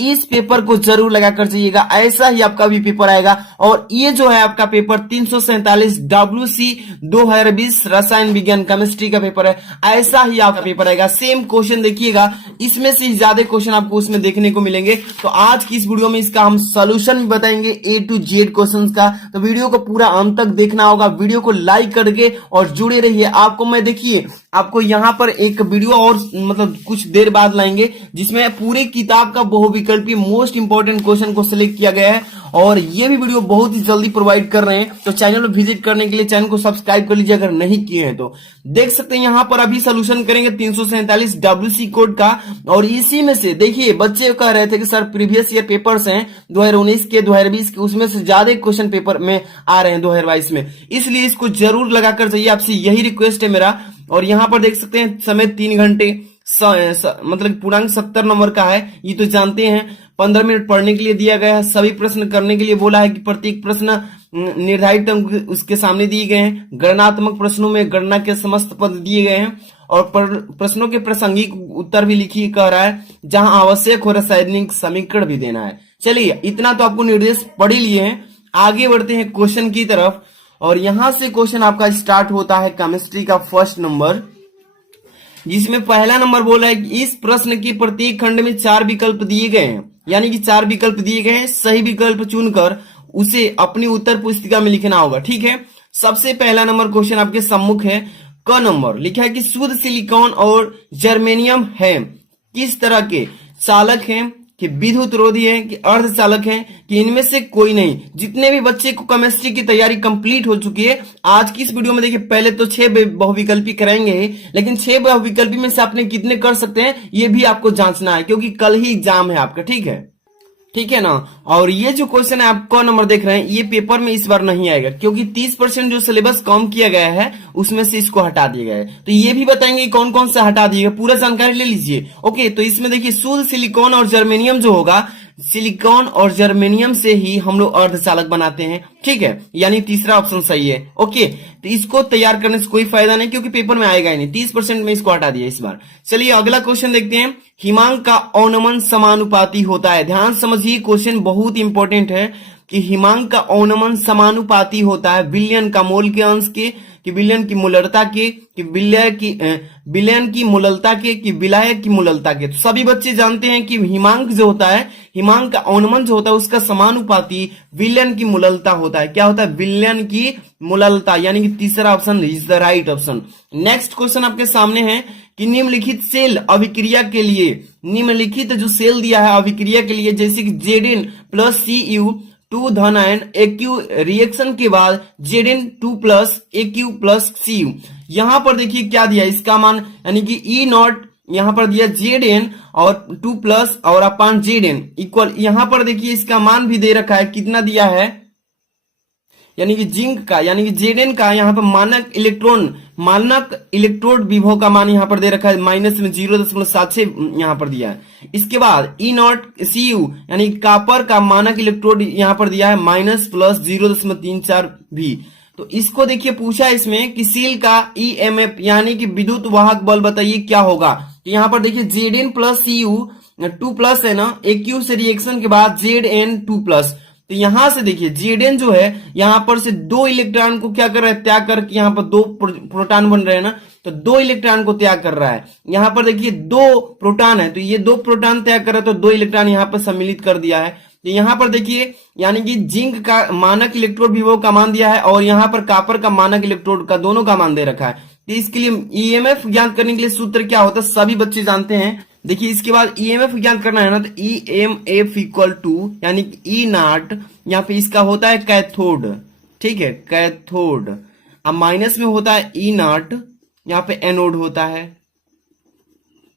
इस पेपर को जरूर लगाकर जाइएगा, ऐसा ही आपका भी पेपर आएगा। और ये जो है आपका पेपर 347 WC 2020 रसायन विज्ञान केमिस्ट्री का पेपर है, ऐसा ही आपका पेपर आएगा। सेम क्वेश्चन देखिएगा, इसमें से ज्यादा क्वेश्चन आपको उसमें देखने को मिलेंगे। तो आज की इस वीडियो में इसका हम सोल्यूशन भी बताएंगे A to Z क्वेश्चन का। तो वीडियो को पूरा अंत तक देखना होगा, वीडियो को लाइक करके और जुड़े रहिए। आपको मैं देखिए आपको यहाँ पर एक वीडियो और मतलब कुछ देर बाद लाएंगे, जिसमें पूरे किताब का बहुविकल्पी मोस्ट इंपोर्टेंट क्वेश्चन को सिलेक्ट किया गया है, और ये भी वीडियो बहुत ही जल्दी प्रोवाइड कर रहे हैं। तो चैनल पर विजिट करने के लिए चैनल को सब्सक्राइब कर लीजिए अगर नहीं किए हैं तो। देख सकते हैं यहाँ पर अभी सोल्यूशन करेंगे 347 WC कोड का। और इसी में से देखिए बच्चे कह रहे थे कि सर प्रीवियस ईयर पेपर्स हैं 2019 के 2020 के, उसमें से ज्यादा क्वेश्चन पेपर में आ रहे हैं 2022 में, इसलिए इसको जरूर लगाकर जाइए, आपसे यही रिक्वेस्ट है मेरा। और यहाँ पर देख सकते हैं समय 3 घंटे, मतलब पूर्णांक 70 नंबर का है, ये तो जानते हैं। 15 मिनट पढ़ने के लिए दिया गया है, सभी प्रश्न करने के लिए बोला है कि प्रत्येक प्रश्न निर्धारित अंक उसके सामने दिए गए हैं। गणनात्मक प्रश्नों में गणना के समस्त पद दिए गए हैं, और प्रश्नों के प्रासंगिक उत्तर भी लिखिए कह रहा है, जहां आवश्यक हो रासायनिक समीकरण भी देना है। चलिए इतना तो आपको निर्देश पढ़ ही लिए हैं, आगे बढ़ते हैं क्वेश्चन की तरफ। और यहां से क्वेश्चन आपका स्टार्ट होता है केमिस्ट्री का फर्स्ट नंबर, जिसमें पहला नंबर बोला है कि इस प्रश्न के प्रत्येक खंड में 4 विकल्प दिए गए हैं, यानी कि 4 विकल्प दिए गए हैं, सही विकल्प चुनकर उसे अपनी उत्तर पुस्तिका में लिखना होगा। ठीक है, सबसे पहला नंबर क्वेश्चन आपके सम्मुख है। क नंबर लिखा है कि शुद्ध सिलिकॉन और जर्मेनियम है किस तरह के चालक हैं, कि विद्युत रोधी है, कि अर्धचालक है, कि इनमें से कोई नहीं। जितने भी बच्चे को केमिस्ट्री की तैयारी कंप्लीट हो चुकी है, आज की इस वीडियो में देखिए पहले तो 6 बहुविकल्पी कराएंगे ही, लेकिन 6 बहुविकल्पी में से आपने कितने कर सकते हैं ये भी आपको जांचना है, क्योंकि कल ही एग्जाम है आपका। ठीक है ना। और ये जो क्वेश्चन है आप क नंबर देख रहे हैं, ये पेपर में इस बार नहीं आएगा, क्योंकि 30% जो सिलेबस कम किया गया है उसमें से इसको हटा दिया गया है। तो ये भी बताएंगे कौन कौन सा हटा दिएगा, पूरा जानकारी ले लीजिए। ओके, तो इसमें देखिए शुद्ध सिलिकॉन और जर्मेनियम जो होगा, सिलिकॉन और जर्मेनियम से ही हम लोग अर्धचालक बनाते हैं। ठीक है, यानी तीसरा ऑप्शन सही है। ओके, तो इसको तैयार करने से कोई फायदा नहीं, क्योंकि पेपर में आएगा ही नहीं, 30% में इसको हटा दिया इस बार। चलिए अगला क्वेश्चन देखते हैं। हिमांक का अवनमन समानुपाती होता है। ध्यान समझिए, क्वेश्चन बहुत इंपॉर्टेंट है कि हिमांक का अवनमन समानुपाती होता है विलयन का मोल के अंश के, कि विलयन की मोलरता के, कि विलयन की मोललता के, कि विलायक की मोललता के। तो सभी बच्चे जानते हैं कि हिमांक जो होता है, हिमांक का अवनमन जो होता है उसका समानुपाती विलयन की मोललता होता है। क्या होता है? विलयन की मोललता, यानी कि तीसरा option is the right option. Next question आपके सामने है कि निम्नलिखित सेल अभिक्रिया के लिए, निम्नलिखित जो सेल दिया है अभिक्रिया के लिए, जैसे कि Zn प्लस Cu 2 धन आयन Aq रिएक्शन के बाद Zn 2 plus Aq plus Cu। यहां पर देखिए क्या दिया इसका मान, यानी कि E नॉट यहां पर दिया Zn और 2 प्लस और अपान Zn इक्वल, यहां पर देखिए इसका मान भी दे रखा है, कितना दिया है, यानी कि जिंक का, यानी कि Zn का यहाँ पर मानक इलेक्ट्रोड विभव का मान यहाँ पर दे रखा है माइनस में 0.76 यहाँ पर दिया है। इसके बाद E नॉट Cu यानी कॉपर का मानक इलेक्ट्रोड यहाँ पर दिया है माइनस प्लस 0.34 भी। तो इसको देखिए पूछा है इसमें कि सील का EMF यानी कि विद्युत वाहक बल बताइए क्या होगा। तो यहाँ पर देखिए Zn प्लस Cu 2 प्लस है ना, Aq से रिएक्शन के बाद Zn 2 प्लस। तो यहां से देखिए Zn जो है यहां पर से 2 इलेक्ट्रॉन को क्या कर रहा है, त्याग करके यहाँ पर 2 प्रोटॉन बन रहे हैं ना, तो 2 इलेक्ट्रॉन को त्याग कर रहा है। यहाँ पर देखिए 2 प्रोटॉन है, तो ये 2 प्रोटॉन त्याग कर रहा है, तो 2 इलेक्ट्रॉन यहाँ पर सम्मिलित कर दिया है। तो यहाँ पर देखिए यानी कि जिंक का मानक इलेक्ट्रोड विभव का मान दिया है, और यहाँ पर कॉपर का मानक इलेक्ट्रोड का दोनों का मान दे रखा है। तो इसके लिए ईएमएफ ज्ञात करने के लिए सूत्र क्या होता है सभी बच्चे जानते हैं। देखिए इसके बाद ईएमएफ ज्ञात करना है ना, तो ईएमएफ इक्वल टू यानी कि ई नॉट, यहाँ पे इसका होता है कैथोड। ठीक है, कैथोड। अब माइनस में होता है ई नॉट, यहाँ पे एनोड होता है,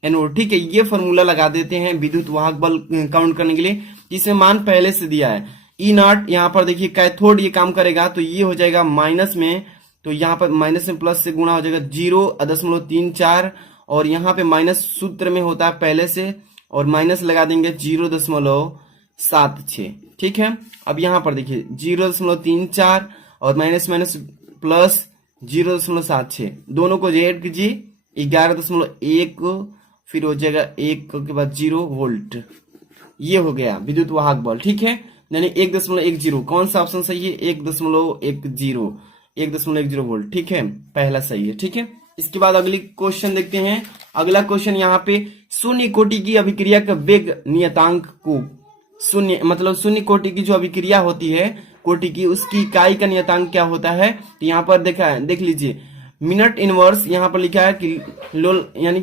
एनोड। ठीक है, ये फॉर्मूला लगा देते हैं विद्युत वाहक बल काउंट करने के लिए, जिसमें मान पहले से दिया है। ई नॉट यहाँ पर देखिए कैथोड ये काम करेगा, तो ये हो जाएगा माइनस में, तो यहाँ पर माइनस में प्लस से गुणा हो जाएगा 0.34, और यहाँ पे माइनस सूत्र में होता है पहले से, और माइनस लगा देंगे 0.76। ठीक है, अब यहाँ पर देखिए 0.34 और माइनस माइनस प्लस 0.76, दोनों को ऐड कीजिए 11.1, फिर हो जाएगा 1 के बाद 0 वोल्ट। ये हो गया विद्युत वाहक बल, ठीक है, यानी 1.10। कौन सा ऑप्शन सही है? 1.10 वोल्ट, ठीक है, पहला सही है, ठीक है। इसके बाद अगली क्वेश्चन देखते हैं। अगला क्वेश्चन यहाँ पे शून्य कोटि की अभिक्रिया का वेग नियतांक को शून्य मतलब शून्य कोटि की जो अभिक्रिया होती है कोटि की, उसकी इकाई का नियतांक क्या होता है? तो यहाँ पर देखा है, देख लीजिए, मिनट इनवर्स यहाँ पर लिखा है कि लोल यानी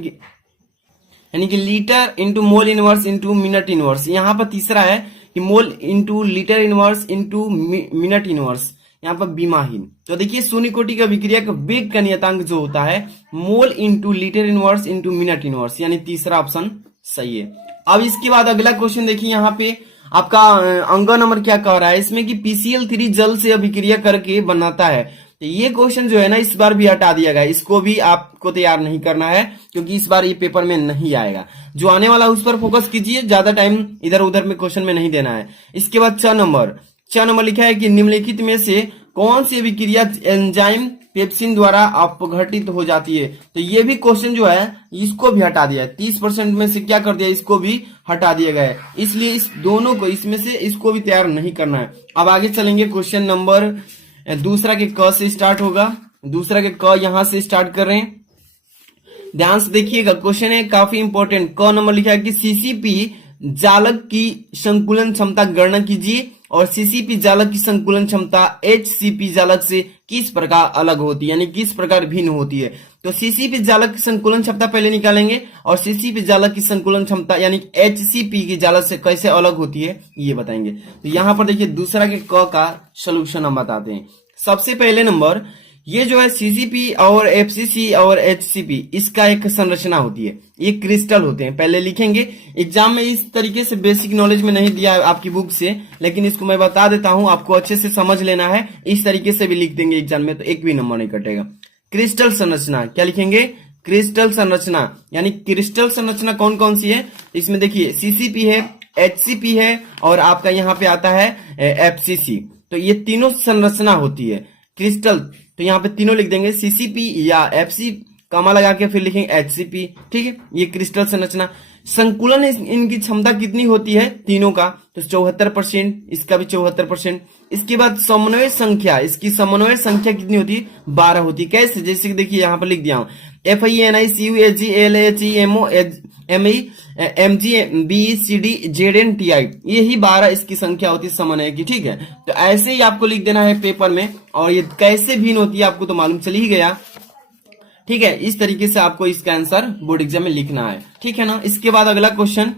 कि litre into mole inverse into minute inverse. यहाँ पर तीसरा है कि mole into litre inverse into minute inverse, यहाँ पर बीमाहीन। तो देखिए शून्य कोटि का विक्रिया का वेग का नियतांक जो होता है mole into litre inverse into minute inverse, यानी तीसरा ऑप्शन सही है। अब इसके बाद अगला क्वेश्चन देखिए, यहाँ पे आपका अंक नंबर क्या कह रहा है इसमें कि PCl3 जल से अभिक्रिया करके बनाता है। तो ये क्वेश्चन जो है ना इस बार भी हटा दिया गया, इसको भी आपको तैयार नहीं करना है क्योंकि इस बार ये पेपर में नहीं आएगा। जो आने वाला है उस पर फोकस कीजिए, ज्यादा टाइम इधर उधर में क्वेश्चन में नहीं देना है। इसके बाद 6 नंबर लिखा है कि निम्नलिखित में से कौन सी अभिक्रिया एंजाइम पेप्सिन द्वारा अपघटित हो जाती है? तो ये भी क्वेश्चन जो है इसको भी हटा दिया है, 30% में से क्या कर दिया, इसको भी हटा दिया गया है। इसलिए इस दोनों को इसमें से इसको भी तैयार नहीं करना है। अब आगे चलेंगे, क्वेश्चन नंबर दूसरा के क से स्टार्ट होगा। दूसरा के क यहां से स्टार्ट कर रहे हैं, ध्यान से देखिएगा। क्वेश्चन है काफी इंपॉर्टेंट। क नंबर लिखा है कि सीसीपी जालक की संकुलन क्षमता गणना कीजिए और सीसीपी जालक की संकुलन क्षमता एचसीपी जालक से किस प्रकार अलग होती है, यानी किस प्रकार भिन्न होती है। तो सीसीपी जालक की संकुलन क्षमता पहले निकालेंगे और सीसीपी जालक की संकुलन क्षमता यानी एचसीपी की जालक से कैसे अलग होती है ये बताएंगे। तो यहाँ पर देखिए दूसरा के क का सोल्यूशन हम बताते हैं। सबसे पहले नंबर, ये जो है सीसीपी और एफसीसी और एचसीपी, इसका एक संरचना होती है, ये क्रिस्टल होते हैं। पहले लिखेंगे, एग्जाम में इस तरीके से बेसिक नॉलेज में नहीं दिया है आपकी बुक से, लेकिन इसको मैं बता देता हूं, आपको अच्छे से समझ लेना है। इस तरीके से भी लिख देंगे एग्जाम में तो एक भी नंबर नहीं कटेगा। क्रिस्टल संरचना क्या लिखेंगे? क्रिस्टल संरचना, यानी क्रिस्टल संरचना कौन कौन सी है? इसमें देखिए सीसीपी है, एचसीपी है और आपका यहाँ पे आता है एफसीसी। तो ये तीनों संरचना होती है क्रिस्टल। तो यहाँ पे तीनों लिख देंगे, सीसीपी या एफसी कमा लगा के फिर लिखेंगे एचसीपी, ठीक है। ये क्रिस्टल संरचना। संकुलन इनकी क्षमता कितनी होती है तीनों का? तो 74%, इसका भी 74%। इसके बाद समन्वय संख्या, इसकी समन्वय संख्या कितनी होती है? 12 होती है। कैसे? जैसे कि देखिए यहाँ पर लिख दिया हूं, FINICUAGLHEMOMGBCDZNTI, यही 12 इसकी संख्या होती है समन्वय की, ठीक है। तो ऐसे ही आपको लिख देना है पेपर में, और ये कैसे भिन्न होती है आपको तो मालूम चल ही गया, ठीक है। इस तरीके से आपको इसका आंसर बोर्ड एग्जाम में लिखना है, ठीक है ना। इसके बाद अगला क्वेश्चन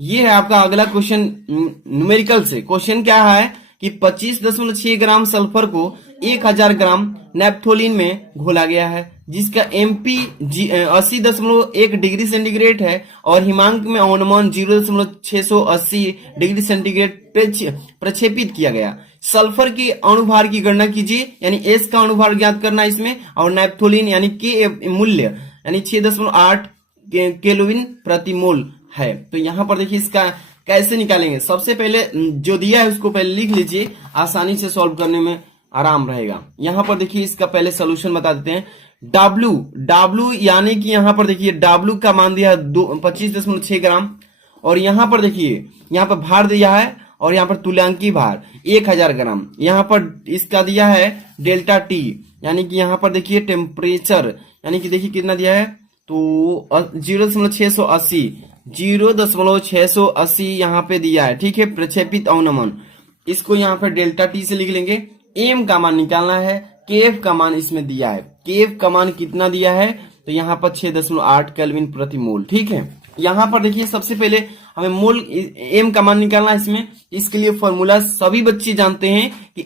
ये है आपका अगला क्वेश्चन न्यूमेरिकल से। क्वेश्चन क्या है कि 25.6 ग्राम सल्फर को 1000 ग्राम नेप्थोलिन में घोला गया है, जिसका MP 80.1 डिग्री सेंटीग्रेड है और हिमांक में अनुमान 0.680 डिग्री सेंटीग्रेड प्रक्षेपित किया गया। सल्फर के अणुभार की गणना कीजिए, यानी S का अणुभार ज्ञात करना है इसमें, और नेप्थोलिन यानी के मूल्य यानी 6.8 केल्विन प्रति मोल है। तो यहाँ पर देखिए इसका कैसे निकालेंगे। सबसे पहले जो दिया है उसको पहले लिख लीजिए, आसानी से सॉल्व करने में आराम रहेगा। यहाँ पर देखिए इसका पहले सोल्यूशन बता देते हैं। W यानी कि यहाँ पर देखिए W का मान दिया है 25.6 ग्राम, और यहाँ पर देखिए यहाँ पर भार दिया है और यहाँ पर तुल्यांकी भार 1000 ग्राम। यहाँ पर इसका दिया है डेल्टा T, यानी कि यहाँ पर देखिए टेम्परेचर, यानी कि देखिए कितना दिया है तो 0.680 यहाँ पे दिया है, ठीक है। प्रक्षेपित अवनमन, इसको यहाँ पे डेल्टा T से लिख लेंगे। M का मान निकालना है, KF का मान इसमें दिया है, KF का मान कितना दिया है तो यहाँ पर 6.8 केल्विन प्रति मोल, ठीक है। यहाँ पर देखिए सबसे पहले हमें मोल M का मान निकालना है इसमें। इसके लिए फॉर्मूला सभी बच्चे जानते हैं कि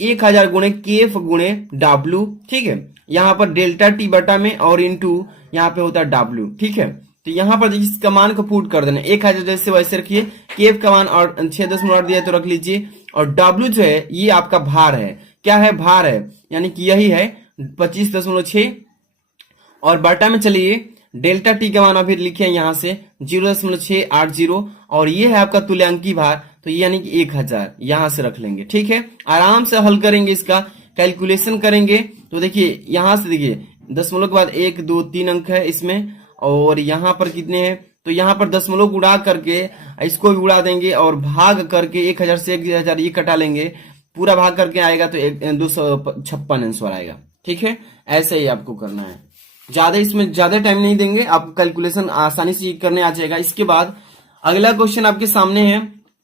1000 गुणे KF गुणे W, ठीक है। यहाँ पर डेल्टा T बटा में और इंटू यहाँ पे होता है W, ठीक है। तो यहाँ पर देखिए इसका मान को पुट कर देना, 1000 जैसे वैसे रखिए, KF का मान और 6.8 दिया तो रख लीजिए, और W जो है ये आपका भार है। क्या है? भार है, यानी कि यही है 25.6, और बटा में चलिए डेल्टा T का मान अभी लिखे यहाँ से 0.680, और ये है आपका तुल्यांकी भार, तो ये यानी कि 1000 यहाँ से रख लेंगे, ठीक है। आराम से हल करेंगे, इसका कैलकुलेशन करेंगे। तो देखिए यहाँ से देखिए दशमलव के बाद 1 2 3 अंक है इसमें, और यहाँ पर कितने हैं तो यहाँ पर दशमलव उड़ा करके इसको भी उड़ा देंगे और भाग करके 1000 से 1000 ये कटा लेंगे, पूरा भाग करके आएगा तो 256 आंसर आएगा। ठीक है, ऐसे ही आपको करना है, ज्यादा इसमें ज्यादा टाइम नहीं देंगे, आपको कैलकुलेशन आसानी से करने आ जाएगा। इसके बाद अगला क्वेश्चन आपके सामने है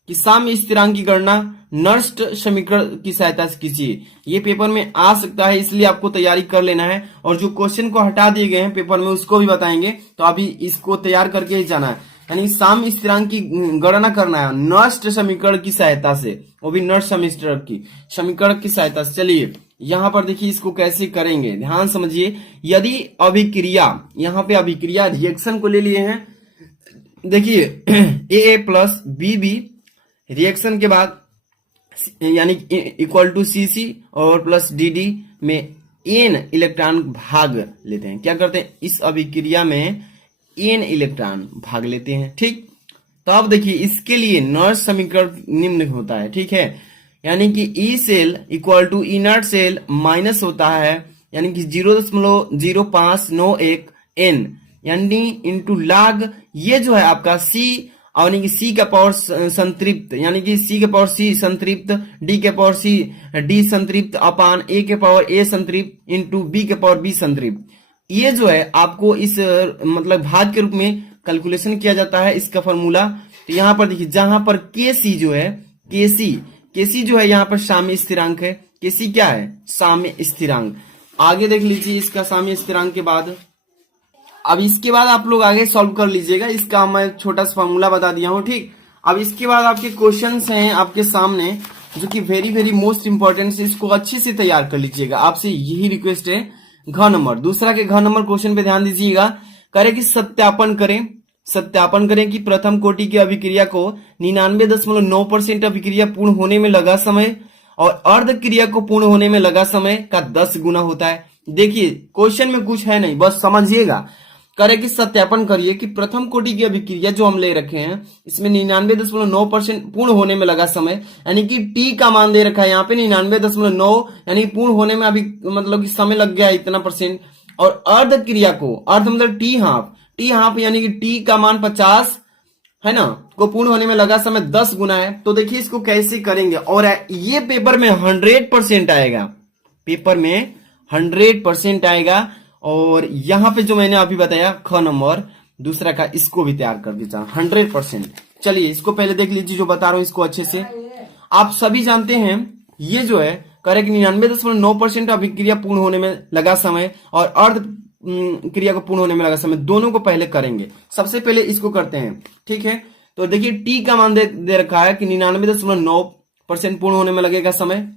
कि साम्य स्थिरांक की गणना नर्स्ट समीकरण की सहायता से कीजिए। ये पेपर में आ सकता है, इसलिए आपको तैयारी कर लेना है, और जो क्वेश्चन को हटा दिए गए हैं पेपर में उसको भी बताएंगे, तो अभी इसको तैयार करके ही जाना है। यानी साम्य स्थिरांक की गणना करना है नर्स्ट समीकरण की सहायता से, वो भी नर्स्ट समीकरण की सहायता से। चलिए यहाँ पर देखिए इसको कैसे करेंगे, ध्यान समझिए। यदि अभिक्रिया, यहाँ पे अभिक्रिया रिएक्शन को ले लिए हैं, देखिए ए प्लस बी रिएक्शन के बाद यानी इक्वल टू सी और प्लस डी में एन इलेक्ट्रॉन भाग लेते हैं। क्या करते हैं, इस अभिक्रिया में एन इलेक्ट्रॉन भाग लेते हैं। ठीक, तो अब देखिए इसके लिए नर्स समीकरण निम्न होता है। ठीक है, यानी कि E cell equal to inert cell minus होता है यानी कि 0.0591 एन यानी इंटू लाग, ये जो है आपका सी और यानी कि सी का पावर संतृप्त, यानी कि सी के पावर सी संतृप्त, डी के पावर सी डी संतृप्त अपान ए के पावर ए संतृप्त इंटू बी के पावर बी संतृप्त। ये जो है आपको इस मतलब भाग के रूप में कैलकुलेशन किया जाता है इसका फॉर्मूला। तो यहाँ पर देखिए जहां पर के सी जो है, के सी जो है यहाँ पर साम्य स्थिरांक है। के सी क्या है, साम्य स्थिरांक। आगे देख लीजिए इसका साम्य स्थिरांक के बाद, अब इसके बाद आप लोग आगे सॉल्व कर लीजिएगा, इसका मैं छोटा सा फॉर्मूला बता दिया हूं। ठीक, अब इसके बाद आपके क्वेश्चंस हैं आपके सामने जो कि वेरी मोस्ट इंपॉर्टेंट है, इसको अच्छे से तैयार कर लीजिएगा, आपसे यही रिक्वेस्ट है। घ नंबर, दूसरा के घ नंबर क्वेश्चन पे ध्यान दीजिएगा। करे कि सत्यापन करें कि प्रथम कोटि की अभिक्रिया को 99.9% अभिक्रिया पूर्ण होने में लगा समय और अर्ध क्रिया को पूर्ण होने में लगा समय का 10 गुना होता है। देखिए क्वेश्चन में कुछ है नहीं, बस समझिएगा। करे कि सत्यापन करिए कि प्रथम कोटि की अभिक्रिया जो हम ले रखे हैं इसमें 99.9% पूर्ण होने में लगा समय, यानी कि टी का मान दे रखा है यहाँ पे 99.9, यानी पूर्ण होने में अभी मतलब कि समय लग गया इतना %। और अर्ध क्रिया को, अर्ध मतलब टी हाफ यानी कि टी का मान 50 है ना, को पूर्ण होने में लगा समय 10 गुना है। तो देखिए इसको कैसे करेंगे, और ये पेपर में 100% आएगा, पेपर में 100% आएगा। और यहां पे जो मैंने अभी बताया ख नंबर दूसरा का, इसको भी तैयार कर दीजिए 100%। चलिए इसको पहले देख लीजिए, जो बता रहा हूं इसको अच्छे से। आप सभी जानते हैं ये जो है करेक्ट 99.9% अभिक्रिया पूर्ण होने में लगा समय और अर्ध क्रिया को पूर्ण होने में लगा समय, दोनों को पहले करेंगे। सबसे पहले इसको करते हैं। ठीक है, तो देखिए टी का मान दे रखा है कि 99.9% पूर्ण होने में लगेगा समय।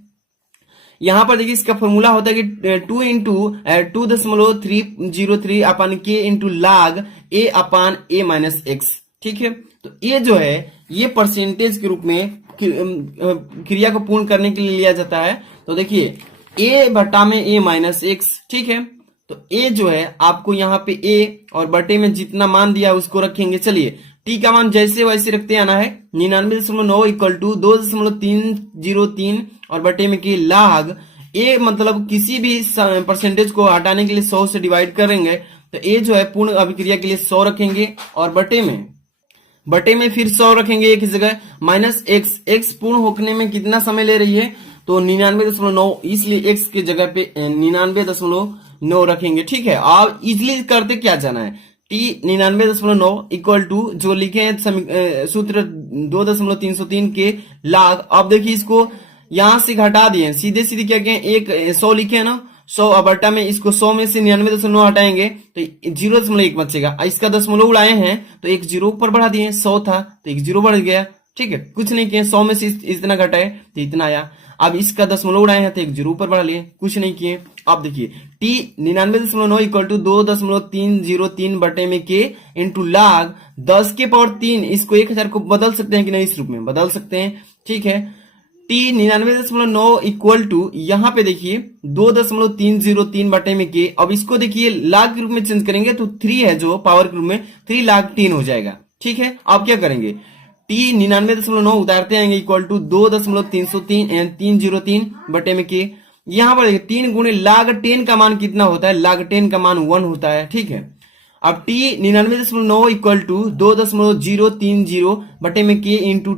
यहां पर देखिए इसका फॉर्मूला होता है कि 2 इंटू 2.303 अपान के इंटू लाग ए अपान ए माइनस एक्स। ठीक है, तो ये जो है ये परसेंटेज के रूप में क्रिया को पूर्ण करने के लिए लिया जाता है। तो देखिए ए बटा में ए माइनस एक्स। ठीक है, तो ए जो है आपको यहाँ पे ए और बटे में जितना मान दिया उसको रखेंगे। चलिए टी का मान जैसे वैसे रखते आना है, 99.9 इक्वल टू 2.303 और बटे में के लाग ए, मतलब किसी भी परसेंटेज को हटाने के लिए 100 से डिवाइड करेंगे तो ए जो है पूर्ण अभिक्रिया के लिए 100 रखेंगे और बटे में फिर 100 रखेंगे एक ही जगह, माइनस एक्स पूर्ण होने में कितना समय ले रही है तो 99.9, इसलिए एक्स की जगह पे 99.9 रखेंगे। ठीक है, आप इजिली करते क्या जाना है, टी 99.9 इक्वल टू जो लिखे हैं सूत्र 2.303 के लाग। अब देखिए इसको यहां से घटा दिए, सीधे क्या किए, एक 100 लिखे है ना, 100 बटा में इसको 100 में से 99.9 हटाएंगे तो 0.1 बचेगा। इसका दशमलव उड़ाए हैं तो एक 0 ऊपर बढ़ा दिए, 100 था तो एक 0 बढ़ गया। ठीक है, कुछ नहीं किए, 100 में से इतना घटाए तो इतना आया। अब इसका दशमलव उड़ाए हैं तो एक 0 ऊपर बढ़ा लिए, कुछ नहीं किए। अब देखिए टी 99.9 इक्वल टू 2.303 बटे में के इंटू लाग 10 के पावर 3, इसको 1000 को बदल सकते हैं कि नहीं, इस रूप में बदल सकते हैं। ठीक है, टी 99.9 इक्वल टू यहाँ पे देखिए 2.303 बटे में के, अब इसको देखिए लाग के रूप में चेंज करेंगे तो 3 है जो पावर के रूप में 3 लाख 3 हो जाएगा। ठीक है, अब क्या करेंगे, टी 99.9 उतारते आएंगे इक्वल टू 2.303 बटे में के, यहाँ पर 3 गुणे लाग 10 का मान कितना होता है, लाग 10 का मान 1 होता है। ठीक है, अब टी 99.9 इक्वल टू 2.030 बटे में के इंटू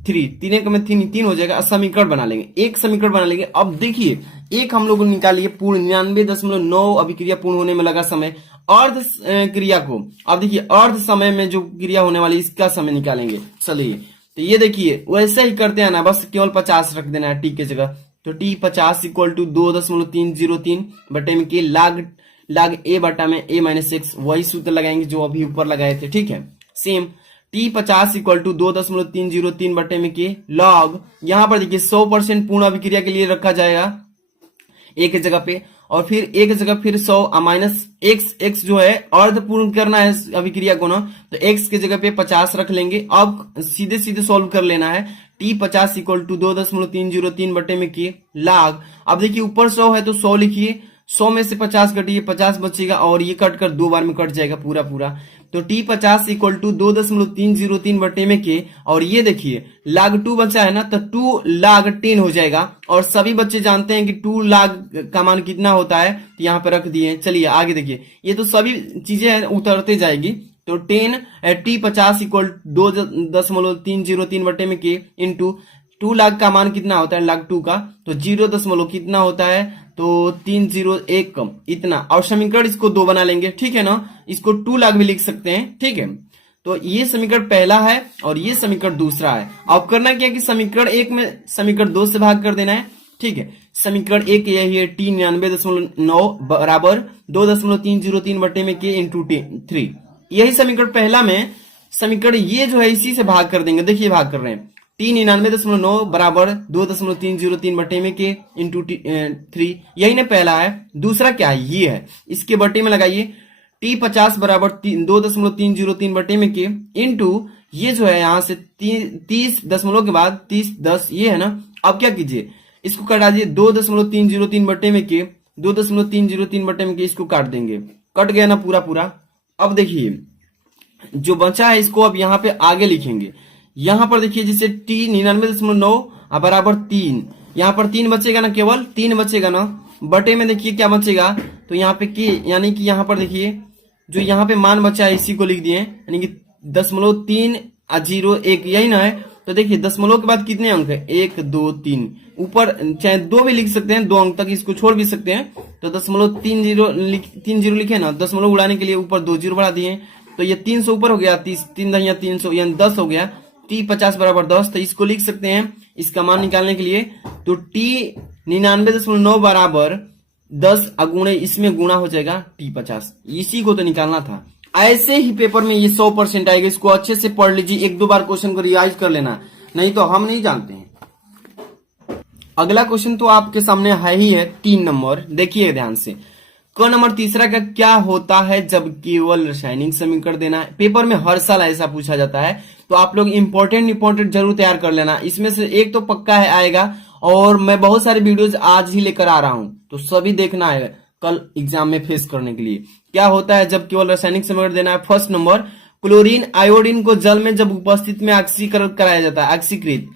3, तीन एक में तीन हो जाएगा। समीकरण बना लेंगे, एक समीकरण बना लेंगे। अब देखिए एक हम लोग निकालिए पूर्ण 99.9 अभिक्रिया पूर्ण होने में लगा समय, अर्ध क्रिया को, अब देखिए अर्ध समय में जो क्रिया होने वाली इसका समय निकालेंगे। चलिए तो ये देखिए वैसे ही करते हैं ना, बस केवल 50 रख देना है टी के जगह। तो टी 50 इक्वल टू 2.303 बटे में के लाग ए बटा में ए माइनस एक्स, वही सूत्र लगाएंगे जो अभी ऊपर लगाए थे, ठीक है। सेम टी 50 इक्वल टू 2.303 बटे में के लॉग, यहां पर देखिए 100% पूर्ण अभिक्रिया के लिए रखा जाएगा एक जगह पे, और फिर एक जगह फिर 100 माइनस एक्स जो है अर्ध पूर्ण करना है अभिक्रिया को ना, तो एक्स के जगह पे 50 रख लेंगे। अब सीधे सीधे सॉल्व कर लेना है। टी 50 इक्वल टू 2.303 बटे में के लाग, अब देखिए ऊपर 100 है तो 100 लिखिए, 100 में से 50 घटिए 50 बचेगा, और ये कट कर 2 बार में कट जाएगा पूरा पूरा। तो टी 50 इक्वल टू 2.303 बटे में के, और ये देखिए लाग 2 बचा है ना, तो 2 लाग 10 हो जाएगा। और सभी बच्चे जानते हैं कि 2 लाग का मान कितना होता है, तो यहाँ पे रख दिए। चलिए आगे देखिए, ये तो सभी चीजें उतरते जाएगी। तो 10 टी 50 इक्वल 2.303 बटे में के इंटू 2 लाख का मान कितना होता है, लाख 2 का, तो 0 कितना होता है, तो 301 इतना। और समीकरण इसको 2 बना लेंगे, ठीक है ना, इसको 2 लाख भी लिख सकते हैं, ठीक है। तो ये समीकरण पहला है और ये समीकरण दूसरा है। अब करना क्या कि समीकरण 1 में समीकरण 2 से भाग कर देना है, ठीक है। समीकरण 1 यही है, टी 99.9 बराबर 2.303 बटे में के इंटू 3। यही समीकरण पहला में समीकरण ये जो है इसी से भाग कर देंगे। देखिए भाग कर रहे हैं, टी 99.9 बराबर 2.303 बटे में के इंटू 3, यही ना पहला है। दूसरा क्या है, ये है, इसके बटे में लगाइए। टी 50 बराबर 2.303 बटे में के इंटू ये जो है यहां से 30 दशमलव के बाद 30 ये है ना। अब क्या कीजिए, इसको काटा दीजिए 2.303 बटे में के, 2.303 बटे में के, इसको काट देंगे, कट गया ना पूरा पूरा। अब देखिए जो बचा है इसको अब यहाँ पे आगे लिखेंगे। यहां पर देखिए जैसे टी 99.9 बराबर 3, यहां पर 3 बचेगा ना, केवल 3 बचेगा ना, बटे में देखिए क्या बचेगा, तो यहाँ पे के, यानी कि यहाँ पर देखिए जो यहाँ पे मान बचा है इसी को लिख दिए, यानी कि 0.301 यही ना है। तो देखिए दशमलव के बाद कितने अंक है, 1 2 3, ऊपर चाहे 2 भी लिख सकते हैं, 2 अंक तक इसको छोड़ भी सकते हैं। तो 0.30 लिखे ना, दशमलव उड़ाने के लिए ऊपर 2 0 बढ़ा दिए, तो ये 300 ऊपर हो गया, 300 यानी 10 हो गया। टी 50 बराबर 10, तो इसको लिख सकते हैं इसका मान निकालने के लिए। तो टी 99.9 बराबर 10 अगुणे इसमें गुणा हो जाएगा टी 50, इसी को तो निकालना था। ऐसे ही पेपर में ये 100% आएगा, इसको अच्छे से पढ़ लीजिए, 1-2 बार क्वेश्चन को रिवाइज कर लेना, नहीं तो हम नहीं जानते हैं। अगला क्वेश्चन तो आपके सामने है ही है, 3 नंबर, देखिए ध्यान से। क नंबर तीसरा का क्या होता है जब केवल रासायनिक समीकरण देना है। पेपर में हर साल ऐसा पूछा जाता है, तो आप लोग इंपॉर्टेंट जरूर तैयार कर लेना। इसमें से एक तो पक्का है आएगा, और मैं बहुत सारे वीडियोज आज ही लेकर आ रहा हूं, तो सभी देखना है कल एग्जाम में फेस करने के लिए। क्या होता है जब केवल रासायनिक समीकरण देना है। फर्स्ट नंबर, क्लोरीन आयोडीन को जल में जब उपस्थित में ऑक्सीकृत कराया जाता है, ऑक्सीकृत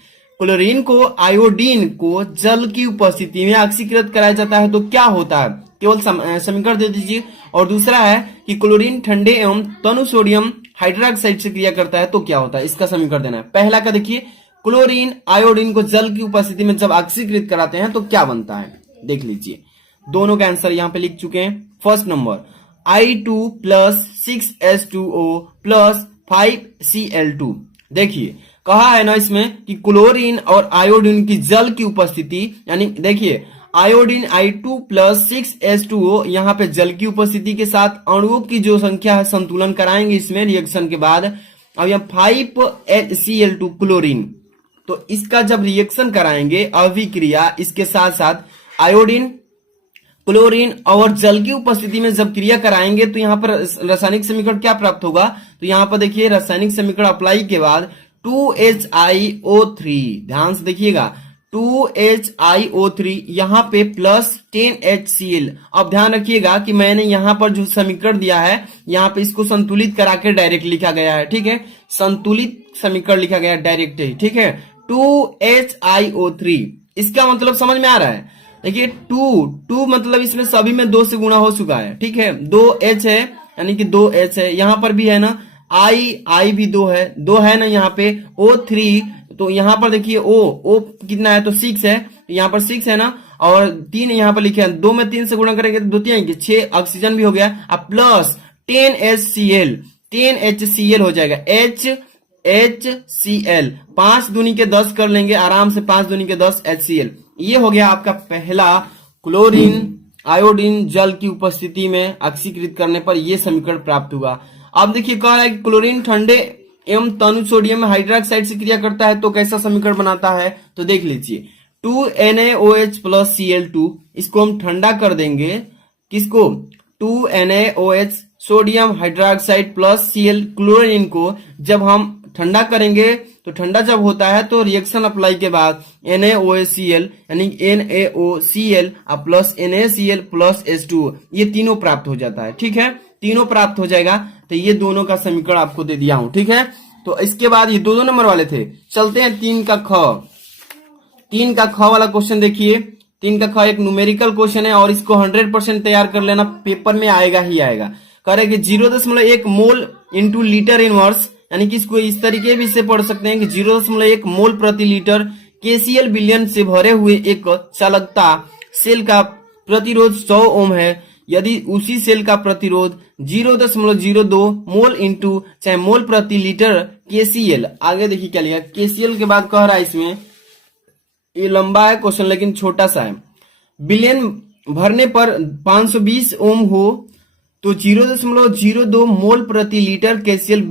क्लोरीन को आयोडीन को जल की उपस्थिति में ऑक्सीकृत कराया जाता है, तो क्या होता है, केवल समीकरण दे दीजिए। और दूसरा है कि क्लोरीन ठंडे एवं तनु सोडियम हाइड्रोक्साइड से क्रिया करता है, तो क्या होता है, इसका समीकरण देना है। पहला का देखिए, क्लोरीन आयोडीन को जल की उपस्थिति में जब ऑक्सीकृत कराते हैं तो क्या बनता है, देख लीजिए। दोनों का आंसर यहाँ पे लिख चुके हैं। First number I2 plus 6H2O plus 5Cl2। देखिए कहा है ना इसमें कि क्लोरीन और आयोडीन की जल की उपस्थिति, यानी देखिए आयोडीन I2 प्लस 6H2O यहाँ पे जल की उपस्थिति के साथ अणुओं की जो संख्या है संतुलन कराएंगे इसमें रिएक्शन के बाद। अब यहाँ 5Cl2 क्लोरीन, तो इसका जब रिएक्शन कराएंगे अभिक्रिया, इसके साथ साथ आयोडीन क्लोरीन और जल की उपस्थिति में जब क्रिया कराएंगे, तो यहाँ पर रासायनिक समीकरण क्या प्राप्त होगा, तो यहाँ पर देखिए रासायनिक समीकरण अप्लाई के बाद 2HiO3, ध्यान से देखिएगा 2HiO3 यहाँ पे प्लस 10HCl। अब ध्यान रखिएगा कि मैंने यहाँ पर जो समीकरण दिया है यहाँ पे इसको संतुलित करा के डायरेक्ट लिखा गया है, ठीक है, संतुलित समीकरण लिखा गया है डायरेक्ट ही, ठीक है। 2HiO3 इसका मतलब समझ में आ रहा है। देखिए 2 मतलब इसमें सभी में 2 से गुणा हो चुका है, ठीक है, 2H है, यानी कि 2H है, यहाँ पर भी है ना, I भी 2 है ना यहाँ पे, O3, तो यहाँ पर देखिए O कितना है, तो 6 है, तो यहाँ पर 6 है ना, और 3 यहाँ पर लिखे हैं, 2 में 3 से गुणा करेंगे तो 2 3 6 ऑक्सीजन भी हो गया, अब प्लस 10HCl हो जाएगा, HCl, 5 दूनी के 10 कर लेंगे आराम से, 5 दूनी के 10 HCl। ये हो गया आपका पहला क्लोरीन आयोडीन जल की उपस्थिति में ऑक्सीकृत करने पर यह समीकरण प्राप्त हुआ। अब देखिए कह रहा है कि क्लोरीन ठंडे एवं तनु सोडियम हाइड्रोक्साइड से क्रिया करता है तो कैसा समीकरण बनाता है, तो देख लीजिए 2NaOH प्लस Cl2, इसको हम ठंडा कर देंगे, किसको, 2NaOH sodium hydroxide plus Cl chlorine को जब हम ठंडा करेंगे तो ठंडा जब होता है तो रिएक्शन अप्लाई के बाद NaOHCl यानी NaOCl plus NaCl plus H2 ये तीनों प्राप्त हो जाता है, ठीक है, तीनों प्राप्त हो जाएगा, तो ये दोनों का समीकरण आपको दे दिया हूं, ठीक है। तो इसके बाद ये दो नंबर वाले थे, चलते हैं 3 का ख वाला क्वेश्चन देखिए। 3 का ख एक न्यूमेरिकल क्वेश्चन है और इसको 100% तैयार कर लेना, पेपर में आएगा ही आएगा। कह रहे कि 0.1 मोल इंटू लीटर इनवर्स, यानी कि इसको इस तरीके भी से पढ़ सकते हैं कि 0.1 मोल प्रति लीटर KCl विलयन से भरे हुए एक चालकता सेल का प्रतिरोध 100 ओम है, यदि उसी सेल का प्रतिरोध 0.02 मोल इंटू चाहे मोल प्रति लीटर KCl, आगे देखिए क्या लिखा KCl के बाद कह रहा है, इसमें ये लंबा है क्वेश्चन लेकिन छोटा सा है, विलयन भरने पर 520 ओम हो तो 0.02 मोल प्रति लीटर KCl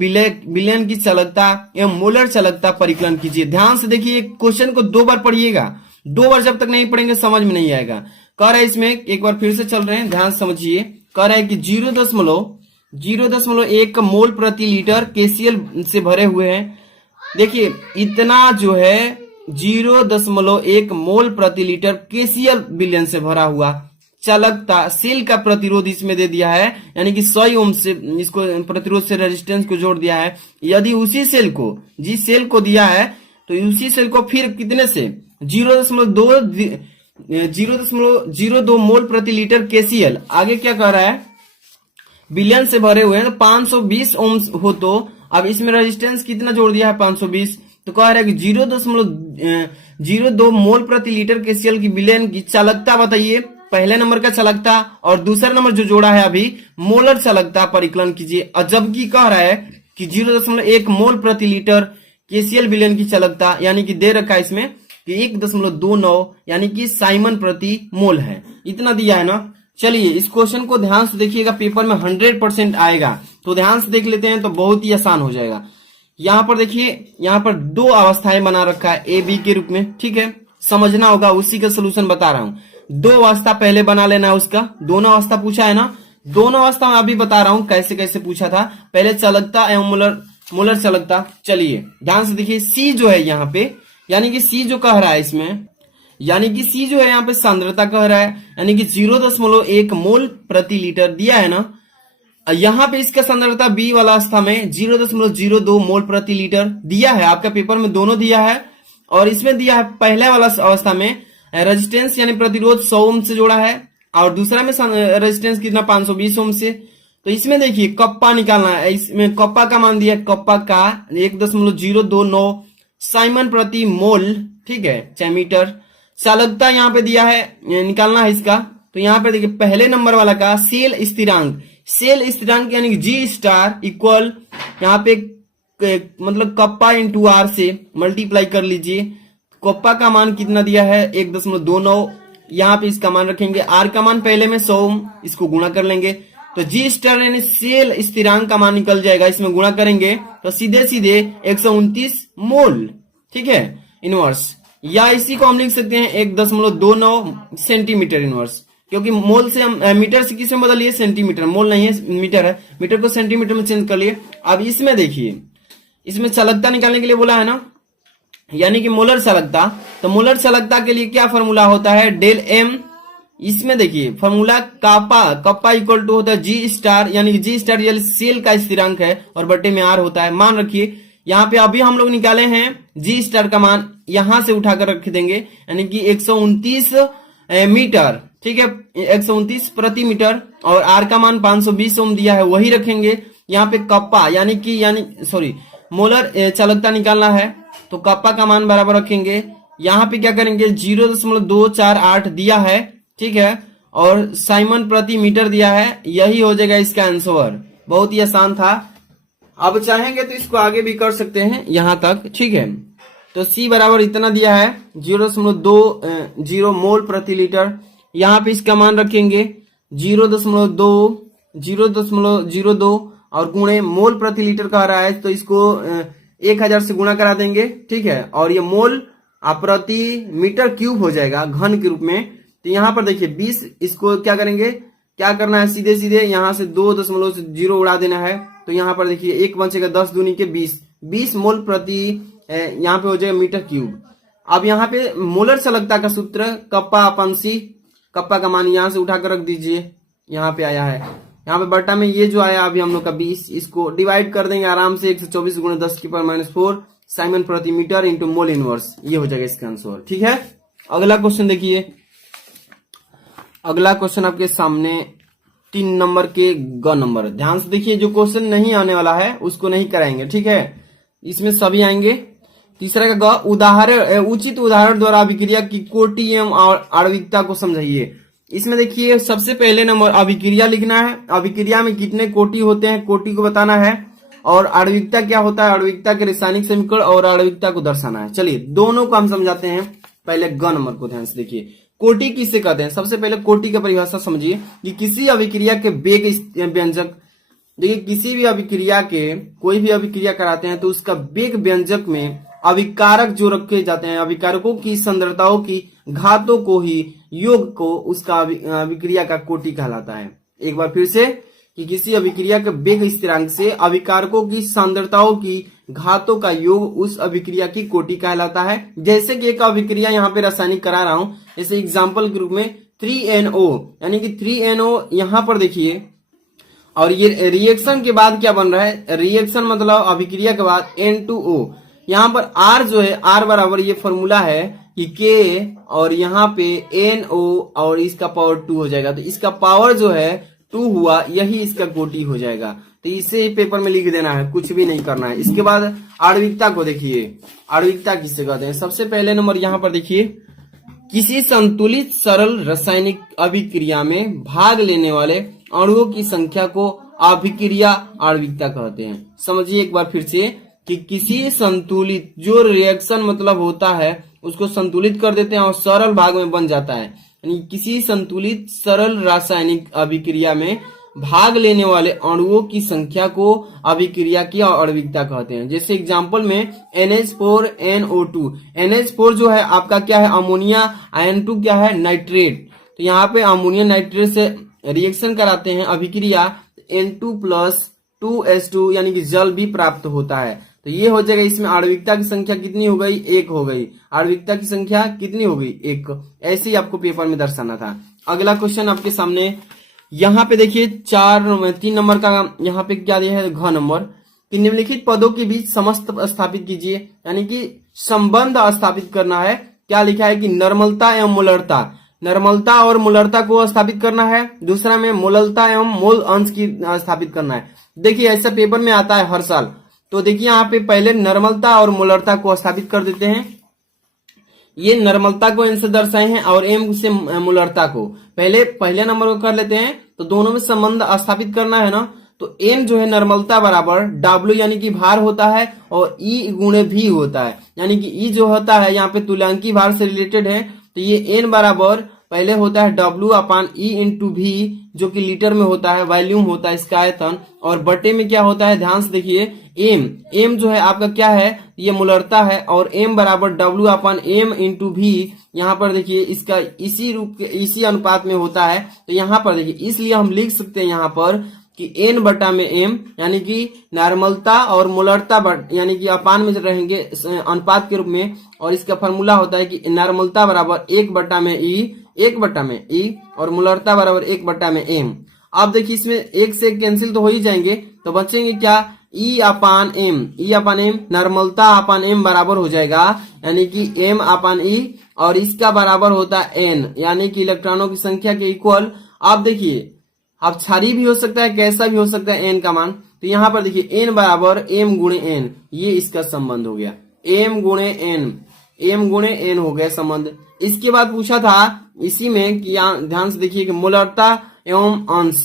विलयन की चालकता एवं मोलर चालकता परिकलन कीजिए। ध्यान से देखिए क्वेश्चन को 2 बार पढ़िएगा, 2 बार जब तक नहीं पढ़ेंगे समझ में नहीं आएगा। कह रहा है इसमें एक बार फिर से चल रहे हैं, ध्यान समझिए। कह रहा है कि 0.1 मोल प्रति लीटर KCl से भरे हुए हैं। देखिए इतना जो है 0.1 मोल प्रति लीटर KCl विलयन से भरा हुआ चालकता सेल का प्रतिरोध इसमें दे दिया है, यानी कि 100 ओम से इसको प्रतिरोध से रेजिस्टेंस को जोड़ दिया है। यदि उसी सेल को जिस सेल को दिया है तो उसी सेल को फिर कितने से 0.02 मोल प्रति लीटर KCl, आगे क्या कह रहा है विलयन से भरे हुए हैं तो 520 ओम हो, तो अब इसमें रेजिस्टेंस कितना जोड़ दिया है 520, तो कह रहा है कि 0.02 मोल प्रति लीटर KCl की विलयन की चालकता बताइए, पहले नंबर का चालकता और दूसरा नंबर जो जोड़ा है अभी मोलर चालकता परिकलन कीजिए। और जबकि कह रहा है कि 0.1 मोल प्रति लीटर KCl विलयन की चालकता, यानी कि दे रखा है इसमें कि 1.29 यानी कि साइमन प्रति मोल है, इतना दिया है ना। चलिए इस क्वेश्चन को ध्यान से देखिएगा, पेपर में 100% आएगा, तो ध्यान से देख लेते हैं तो बहुत ही आसान हो जाएगा। यहाँ पर देखिए, यहाँ पर 2 अवस्थाएं बना रखा है A B के रूप में, ठीक है, समझना होगा, उसी का सोल्यूशन बता रहा हूँ। 2 अवस्था पहले बना लेना है उसका, दोनों अवस्था पूछा है ना, दोनों अवस्था मैं अभी बता रहा हूं कैसे कैसे पूछा था, पहले चालकता एवं मोलर चालकता। चलिए ध्यान से देखिए, C जो है यहाँ पे, यानी कि C जो कह रहा है इसमें, यानी कि C जो है यहाँ पे सांद्रता कह रहा है, यानी कि 0.1 मोल प्रति लीटर दिया है ना, यहाँ पे इसका सांद्रता B वाला अवस्था में 0.02 मोल प्रति लीटर दिया है, आपका पेपर में दोनों दिया है। और इसमें दिया है पहले वाला अवस्था में रेजिस्टेंस यानी प्रतिरोध 100 ओम से जोड़ा है, और दूसरा में रेजिस्टेंस कितना 520 ओम से। तो इसमें देखिए कप्पा निकालना है, इसमें कप्पा का मान दिया, कप्पा का 1.029 साइमन प्रति मोल, ठीक है, चाहे मीटर। चालकता यहाँ पे दिया है, निकालना है इसका, तो यहाँ पे देखिए पहले नंबर वाला का सेल स्थिरांक यानी कि G स्टार इक्वल यहाँ पे मतलब कप्पा इंटू R से मल्टीप्लाई कर लीजिए। कप्पा का मान कितना दिया है 1.29, यहाँ पे इसका मान रखेंगे, R का मान पहले में 100, इसको गुणा कर लेंगे तो G स्टार यानी सेल स्थिरांक का मान निकल जाएगा, इसमें गुणा करेंगे तो सीधे 129 मोल, ठीक है, इनवर्स, या इसी को हम लिख सकते हैं 1.29 सेंटीमीटर इनवर्स, क्योंकि मोल से हम मीटर से किस में बदलिए, सेंटीमीटर, मोल नहीं है मीटर है, मीटर को सेंटीमीटर में चेंज कर लिए। अब इसमें देखिए, इसमें चालकता निकालने के लिए बोला है ना, यानी कि मोलर चालकता, तो मोलर चालकता के लिए क्या फॉर्मूला होता है, डेल M। इसमें देखिए फॉर्मूला कप्पा इक्वल टू होता है G स्टार, यानी कि G स्टार यानी सेल का स्थिरांक है और बटे में R होता है। मान रखिए यहाँ पे अभी हम लोग निकाले हैं G स्टार का मान, यहां से उठाकर रख देंगे, यानी कि 129 मीटर, ठीक है, 129 प्रति मीटर, और आर का मान 520 ओम दिया है वही रखेंगे। यहाँ पे कप्पा यानी मोलर चालकता निकालना है, तो कप्पा का मान बराबर रखेंगे। यहाँ पे क्या करेंगे, 0.248 दिया है, ठीक है, और साइमन प्रति मीटर दिया है, यही हो जाएगा इसका आंसर। बहुत ही आसान था। अब चाहेंगे तो इसको आगे भी कर सकते हैं यहां तक, ठीक है। तो C बराबर इतना दिया है 0.20 मोल प्रति लीटर। यहाँ पे इसका मान रखेंगे 0.02 और गुणे मोल प्रति लीटर कह रहा है, तो इसको 1000 से गुणा करा देंगे, ठीक है, और ये मोल प्रति मीटर क्यूब हो जाएगा घन के रूप में। तो यहाँ पर देखिए 20, इसको क्या करेंगे, क्या करना है, सीधे सीधे यहाँ से 2.0 उड़ा देना है, तो यहाँ पर देखिए 1 बचेगा, 10 दूनी के 20 मोल प्रति यहाँ पे हो जाएगा मीटर क्यूब। अब यहाँ पे मोलर चालकता का सूत्र कप्पा अपन C, कप्पा का मान यहाँ से उठाकर रख दीजिए, यहाँ पे आया है, यहाँ पे बट्टा में ये जो आया अभी हम लोग का 20, इसको डिवाइड कर देंगे आराम से, 124 गुणे 10⁻⁴ साइमन प्रति मीटर इंटू मोल इनवर्स, ये हो जाएगा इसका आंसर, ठीक है। अगला क्वेश्चन देखिए, अगला क्वेश्चन आपके सामने 3 नंबर के ग नंबर, ध्यान से देखिए, जो क्वेश्चन नहीं आने वाला है उसको नहीं कराएंगे, ठीक है, इसमें सभी आएंगे। तीसरा का ग, उचित उदाहरण द्वारा अभिक्रिया की कोटि एवं आणविकता को समझाइए। इसमें देखिए सबसे पहले नंबर अभिक्रिया लिखना है, अभिक्रिया में कितने कोटि होते हैं कोटि को बताना है, और आणविकता क्या होता है, आणविकता के रासायनिक समीकरण और आणविकता को दर्शाना है। चलिए दोनों को हम समझाते हैं। पहले ग नंबर को ध्यान से देखिए, कोटि किसे कहते हैं। सबसे पहले कोटि की परिभाषा समझिए कि किसी अभिक्रिया के वेग व्यंजक, देखिए किसी भी अभिक्रिया के, कोई भी अभिक्रिया कराते हैं तो उसका वेग व्यंजक में अभिकारक जो रखे जाते हैं, अभिकारकों की सांद्रताओं की घातों को ही योग को उसका अभिक्रिया का कोटि कहलाता है। एक बार फिर से, कि किसी अभिक्रिया के वेग स्थिरांक से अभिकारकों की सांद्रताओं की घातों का योग उस अभिक्रिया की कोटि कहलाता है। जैसे कि एक अभिक्रिया यहाँ पे रासायनिक करा रहा हूं, जैसे एग्जाम्पल के रूप में 3NO, यानी कि 3NO यहाँ पर देखिए, और ये रिएक्शन के बाद क्या बन रहा है, रिएक्शन मतलब अभिक्रिया के बाद N2O, यहाँ पर R जो है, R बराबर ये फॉर्मूला है कि K, और यहाँ पे NO और इसका पावर 2 हो जाएगा, तो इसका पावर जो है 2 हुआ, यही इसका कोटि हो जाएगा। तो इसे पेपर में लिख देना है, कुछ भी नहीं करना है। इसके बाद आणविकता को देखिए, आणविकता किसे कहते हैं। सबसे पहले नंबर यहाँ पर देखिए, किसी संतुलित सरल रासायनिक अभिक्रिया में भाग लेने वाले अणुओं की संख्या को अभिक्रिया आणविकता कहते हैं। समझिए एक बार फिर से, कि किसी संतुलित, जो रिएक्शन मतलब होता है उसको संतुलित कर देते हैं और सरल भाग में बन जाता है, यानी किसी संतुलित सरल रासायनिक अभिक्रिया में भाग लेने वाले अणुओं की संख्या को अभिक्रिया की आणविकता कहते हैं। जैसे एग्जांपल में NH4NO2, NH4 जो है आपका क्या है, अमोनिया, N2 क्या है, नाइट्रेट। तो यहाँ पे अमोनिया नाइट्रेट से रिएक्शन कराते हैं अभिक्रिया, N2+2H2 यानी कि जल भी प्राप्त होता है। तो ये हो जाएगा, इसमें आणविकता की संख्या कितनी हो गई, 1 हो गई। आणविकता की संख्या कितनी हो गई, 1। ऐसे ही आपको पेपर में दर्शाना था। अगला क्वेश्चन आपके सामने, यहाँ पे देखिए 3 नंबर का, यहाँ पे क्या दिया है, घ नंबर, कि निम्नलिखित पदों के बीच समस्त स्थापित कीजिए, यानी कि संबंध स्थापित करना है। क्या लिखा है कि नर्मलता एवं मोलरता, नर्मलता और मोलरता को स्थापित करना है। दूसरा में मोललता एवं मोल अंश की स्थापित करना है। देखिए ऐसा पेपर में आता है हर साल, तो देखिए यहाँ पे पहले नर्मलता और मोलरता को स्थापित कर देते हैं। ये नर्मलता को एन से दर्शाए हैं और एम से मोलरता को। पहले नंबर को कर लेते हैं, तो दोनों में संबंध स्थापित करना है ना। तो एन जो है नर्मलता बराबर W यानी कि भार होता है, और E गुणे V होता है, यानी कि E जो होता है यहाँ पे तुल्यांकी भार से रिलेटेड है। तो ये N बराबर पहले होता है W/E इंटू V, जो कि लीटर में होता है, वॉल्यूम होता है इसका आयतन, और बटे में क्या होता है, ध्यान से देखिए M जो है आपका क्या है, ये मोलरता है, और M बराबर W/M इंटू V। यहाँ पर देखिए इसका इसी अनुपात में होता है। तो यहाँ पर देखिए, इसलिए हम लिख सकते हैं यहाँ पर कि N/M, यानी कि नॉर्मलता और मोलरता यानी कि अपान में रहेंगे अनुपात के रूप में, और इसका फॉर्मूला होता है कि नॉर्मलता बराबर 1/E और मोलरता बराबर 1/M। अब देखिए इसमें 1 से कैंसिल तो हो ही जाएंगे, तो बचेंगे क्या, ई अपान एम नॉर्मलता अपान एम बराबर हो जाएगा, यानी कि एम अपान ई, और इसका बराबर होता है एन, यानी कि इलेक्ट्रॉनों की संख्या के इक्वल। आप देखिए, अब क्षारीय भी हो सकता है, कैसा भी हो सकता है एन का मान। तो यहाँ पर देखिए एन बराबर एम गुणे एन, ये इसका संबंध हो गया, एम गुणे एन हो गया संबंध। इसके बाद पूछा था इसी में कि ध्यान से देखिए कि मूलरता एवं अंश,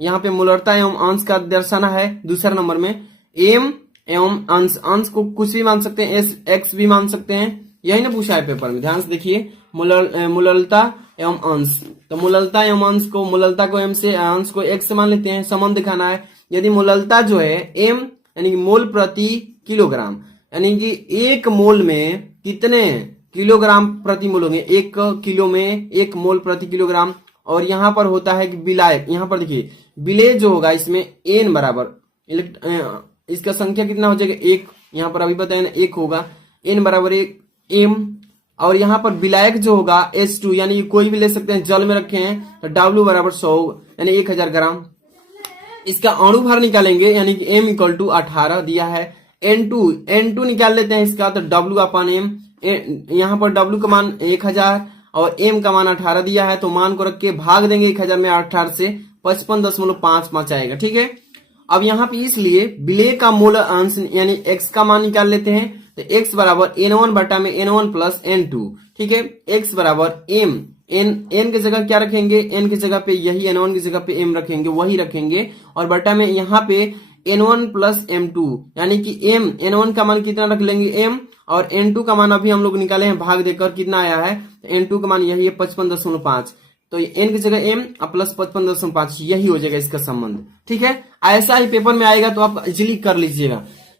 यहाँ पे मूलरता एवं अंश का दर्शाना है दूसरा नंबर में। एम एवं अंश को कुछ भी मान सकते हैं, एस एक्स भी मान सकते हैं, यही ना पूछा है पेपर में। ध्यान से देखिए मूललता एवं अंश, तो मूललता एवं अंश को, मूललता को एम से, अंश को एक्स से मान लेते हैं, संबंध दिखाना है। यदि मूललता जो है एम यानी कि मोल प्रति किलोग्राम, यानी कि एक मोल में कितने किलोग्राम प्रति मोल होंगे, एक किलो में एक मोल प्रति किलोग्राम। और यहाँ पर होता है कि विलायक, यहाँ पर देखिए विलेय जो होगा इसमें एन बराबर इसका संख्या कितना हो जाएगा, एक, यहाँ पर अभी बताया ना एक होगा, एन बराबर एक एम। और यहाँ पर विलायक जो होगा H2, यानी कोई भी ले सकते हैं, जल में रखे हैं, तो W बराबर 100 यानी 1000 ग्राम। इसका अणु भार निकालेंगे, यानी कि M इक्वल टू 18 दिया है। N2 निकाल लेते हैं इसका, तो W अपान एम, यहाँ पर W का मान 1000 और M का मान 18 दिया है, तो मान को रख के भाग देंगे 1000 में 18 से, 55.55 आएगा। ठीक है, अब यहाँ पे इसलिए विलेय का मूल अंश यानी x का मान निकाल लेते हैं, तो x बराबर n1 बटा में n1 प्लस n2। ठीक है, x बराबर m, n की जगह क्या रखेंगे, n की जगह पे यही n1 की जगह पे m रखेंगे, वही रखेंगे, और बटा में यहाँ पे n1 प्लस m2, यानी कि m n1 का मान कितना रख लेंगे m, और n2 का मान अभी हम लोग निकाले हैं भाग देकर, कितना आया है, n2 का मान यही है 55.5, तो n की जगह m प्लस 55.5, यही हो जाएगा इसका संबंध। ठीक है, ऐसा ही पेपर में आएगा तो आप इजीली कर लीजिएगा।